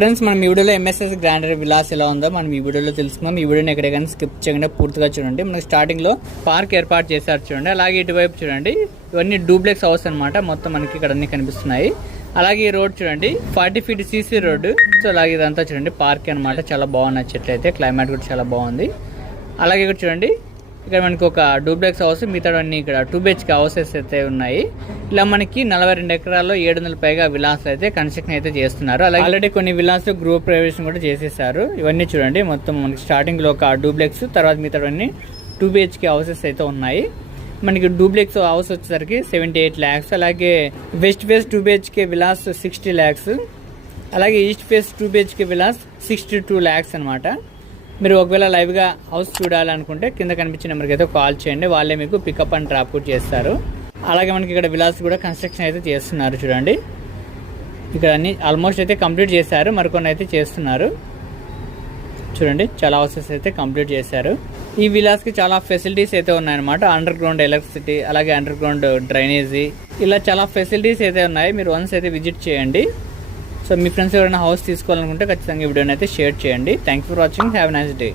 Friends మనం ఈ వీడియోలో ఎంఎస్ఎస్ గ్రాండర్ విలాస్ ఎలా ఉందో మనం ఈ వీడియోలో తెలుసుకుందాం. ఈ వీడియోని ఎక్కడైనా స్కిప్ చేయకుండా పూర్తిగా చూడండి. మనకి స్టార్టింగ్ లో పార్క్ ఏర్పాటు చేశారు చూడండి. అలాగే ఇటువైపు చూడండి, ఇవన్నీ డూప్లెక్స్ హౌస్ అనమాట. మొత్తం మనకి ఇక్కడ అన్ని కనిపిస్తున్నాయి. అలాగే ఈ రోడ్ చూడండి 40 ఫీట్ సీసీ రోడ్డు. సో అలాగే ఇదంతా చూడండి పార్క్ అనమాట. చాలా బాగున్న చెట్లు అయితే, క్లైమేట్ కూడా చాలా బాగుంది. అలాగే ఇక్కడ చూడండి, ఇక్కడ మనకి ఒక డూప్లెక్స్ హౌస్, మిగతా ఇక్కడ 2 BHK హౌసెస్ అయితే ఉన్నాయి. ఇలా మనకి 42 ఎకరాల్లో 700 పైగా విలాస్ అయితే కన్స్ట్రక్షన్ అయితే చేస్తున్నారు. అలాగే ఆల్రెడీ కొన్ని విలాస్ గృహ ప్రవేశం కూడా చేసేసారు. ఇవన్నీ చూడండి మొత్తం మనకి స్టార్టింగ్ లో ఒక డూప్లెక్స్, తర్వాత మిగతా 2 BHK హౌసెస్ అయితే ఉన్నాయి. మనకి డూప్లెక్స్ హౌస్ వచ్చేసరికి 78 lakhs, అలాగే west face 2 BHK Vilas 60 lakhs, అలాగే east face 2 BHK Vilas 62 lakhs అనమాట. మీరు ఒకవేళ లైవ్గా హౌస్ చూడాలనుకుంటే కింద కనిపించిన నెంబర్కి అయితే కాల్ చేయండి. వాళ్ళే మీకు పికప్ అండ్ డ్రాప్ కూడా చేస్తారు. అలాగే మనకి ఇక్కడ విలాస్ కూడా కన్స్ట్రక్షన్ అయితే చేస్తున్నారు చూడండి. ఇక్కడ అన్ని ఆల్మోస్ట్ అయితే కంప్లీట్ చేశారు, మరికొన్ని అయితే చేస్తున్నారు చూడండి. చాలా హౌసెస్ అయితే కంప్లీట్ చేశారు. ఈ విలాస్కి చాలా ఫెసిలిటీస్ అయితే ఉన్నాయన్నమాట. అండర్ గ్రౌండ్ ఎలక్ట్రిసిటీ, అలాగే అండర్ గ్రౌండ్ డ్రైనేజీ, ఇలా చాలా ఫెసిలిటీస్ అయితే ఉన్నాయి. మీరు వన్స్ అయితే విజిట్ చేయండి. సో మీ ఫ్రెండ్స్ ఎవరైనా హౌస్ తీసుకోవాలనుకుంటే ఖచ్చితంగా ఈ వీడియోని అయితే షేర్ చేయండి. Thanks for watching. Have a nice day.